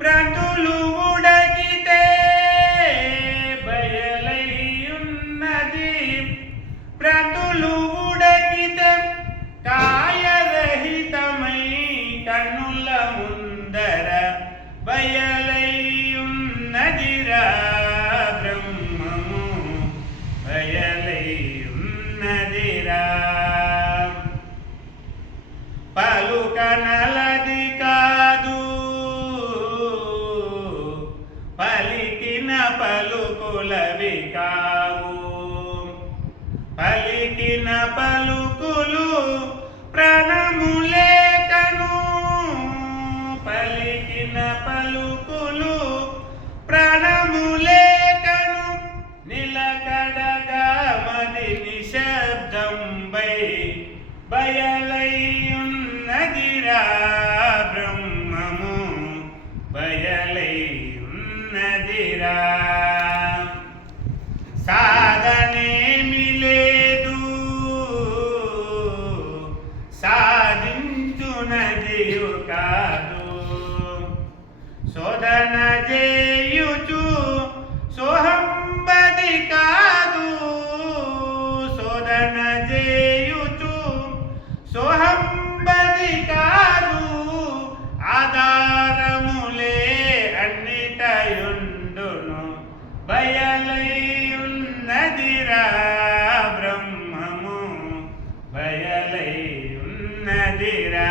బ్రతులు ఉడకితే బయలయ్యున్నది బ్రతులు ఉడకితే కాయరహితమై కన్నుల ముందర బయలయ్యున్నదిరా బ్రహ్మము. బయలయ్యున్నదిరా పలుకనలది కాదు పలుకులవి కావు పలికిన పలుకులు ప్రాణములేకను పలికిన పలుకులు ప్రాణములేకను నిలకడగా మది నిశ్శబ్దంబై బయలయ్యున్నదిరా బ్రహ్మము. ఉన్నదిరా సాధనేమి లేదు. సాధించునది కాదు. శోధన చేయుచు సోహంబది కాదు. శోధన చేయుచు సోహం రా బ్రహ్మము బయలై ఉన్నదిరా.